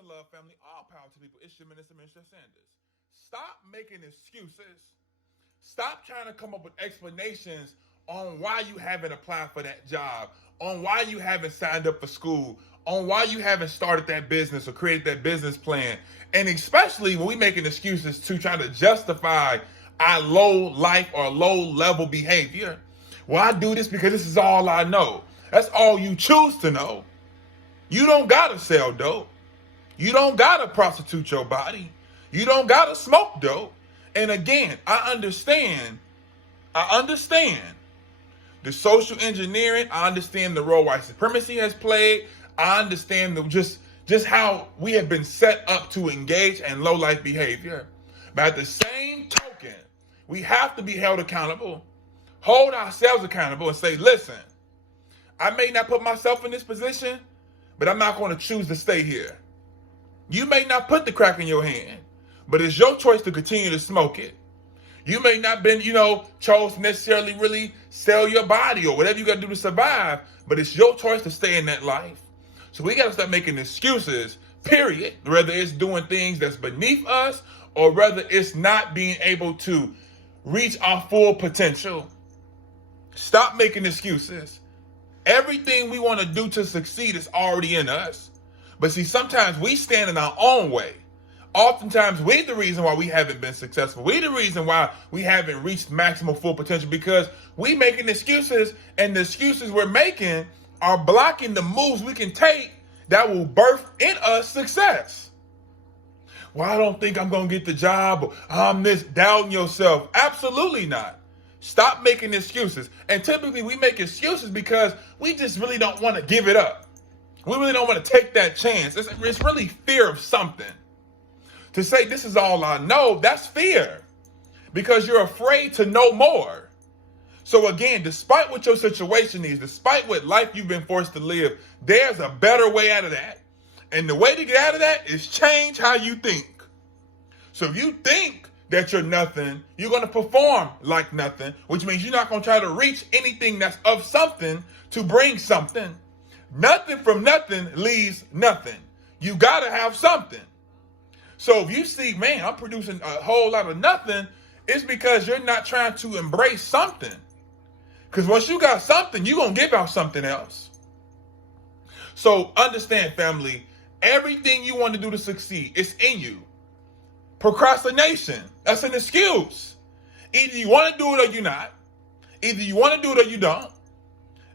and love, family. All power to people. It's your minister, Minister Sanders. Stop making excuses. Stop trying to come up with explanations on why you haven't applied for that job, on why you haven't signed up for school, on why you haven't started that business or created that business plan. And especially when we making excuses to try to justify our low life or low level behavior. Well, I do this because this is all I know. That's all you choose to know. You don't gotta sell dope. You don't gotta prostitute your body. You don't gotta smoke dope. And again, I understand the social engineering. I understand the role white supremacy has played. I understand just how we have been set up to engage in low life behavior. But at the same token, we have to be held accountable, hold ourselves accountable, and say, listen, I may not put myself in this position, but I'm not going to choose to stay here. You may not put the crack in your hand, but it's your choice to continue to smoke it. You may not been, chose to necessarily really sell your body or whatever you got to do to survive, but it's your choice to stay in that life. So we got to start making excuses, period, whether it's doing things that's beneath us or whether it's not being able to reach our full potential. Stop making excuses. Everything we want to do to succeed is already in us. But see, sometimes we stand in our own way. Oftentimes, we're the reason why we haven't been successful. We're the reason why we haven't reached maximum full potential because we making excuses, and the excuses we're making are blocking the moves we can take that will birth in us success. Well, I don't think I'm going to get the job. Or I'm this, doubting yourself. Absolutely not. Stop making excuses. And typically we make excuses because we just really don't want to give it up. We really don't want to take that chance. It's really fear of something. To say this is all I know, that's fear. Because you're afraid to know more. So again, despite what your situation is, despite what life you've been forced to live, there's a better way out of that. And the way to get out of that is change how you think. So if you think that you're nothing, you're going to perform like nothing, which means you're not going to try to reach anything that's of something to bring something. Nothing from nothing leaves nothing. You got to have something. So if you see, man, I'm producing a whole lot of nothing, it's because you're not trying to embrace something. Because once you got something, you're going to give out something else. So understand, family, everything you want to do to succeed, it's in you. Procrastination, that's an excuse. Either you want to do it or you're not. Either you want to do it or you don't.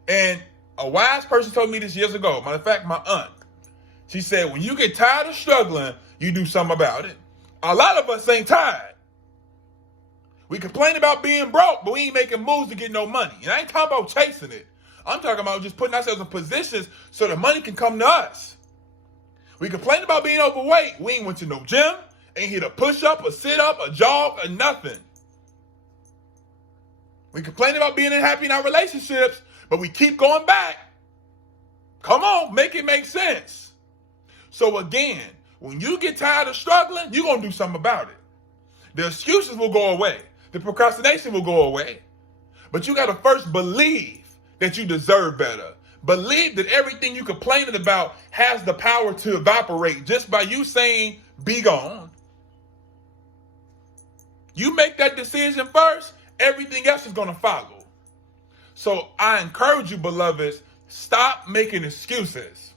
And a wise person told me this years ago. Matter of fact, my aunt. She said, when you get tired of struggling, you do something about it. A lot of us ain't tired. We complain about being broke, but we ain't making moves to get no money. And I ain't talking about chasing it. I'm talking about just putting ourselves in positions so the money can come to us. We complain about being overweight. We ain't went to no gym. Ain't hit a push-up, a sit-up, a jog, or nothing. We complain about being unhappy in our relationships, but we keep going back. Come on, make it make sense. So again, when you get tired of struggling, you're going to do something about it. The excuses will go away. The procrastination will go away. But you got to first believe that you deserve better. Believe that everything you're complaining about has the power to evaporate just by you saying, be gone. You make that decision first, everything else is going to follow. So I encourage you, beloveds, stop making excuses.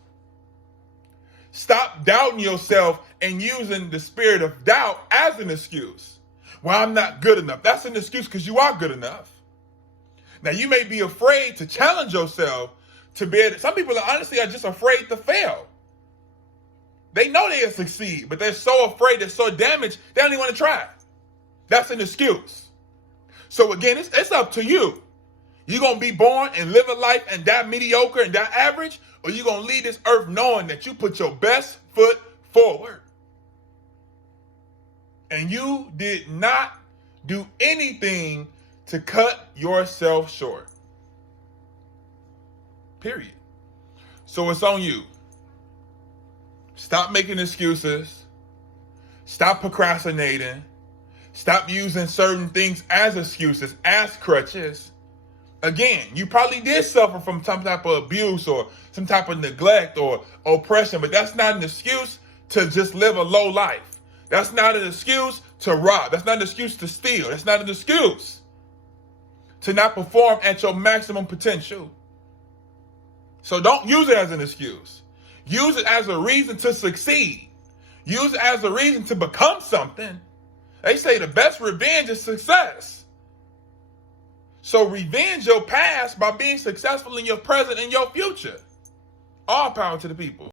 Stop doubting yourself and using the spirit of doubt as an excuse. Well, I'm not good enough. That's an excuse because you are good enough. Now, you may be afraid to challenge yourself to be able to. Some people are just afraid to fail. They know they'll succeed, but they're so afraid, they're so damaged, they don't even want to try. That's an excuse. So again, it's up to you. You're going to be born and live a life and die mediocre and die average, or you're going to leave this earth knowing that you put your best foot forward. And you did not do anything to cut yourself short. Period. So it's on you. Stop making excuses. Stop procrastinating. Stop using certain things as excuses, as crutches. Again, you probably did suffer from some type of abuse or some type of neglect or oppression, but that's not an excuse to just live a low life. That's not an excuse to rob. That's not an excuse to steal. That's not an excuse to not perform at your maximum potential. So don't use it as an excuse. Use it as a reason to succeed. Use it as a reason to become something. They say the best revenge is success. So revenge your past by being successful in your present and your future. All power to the people.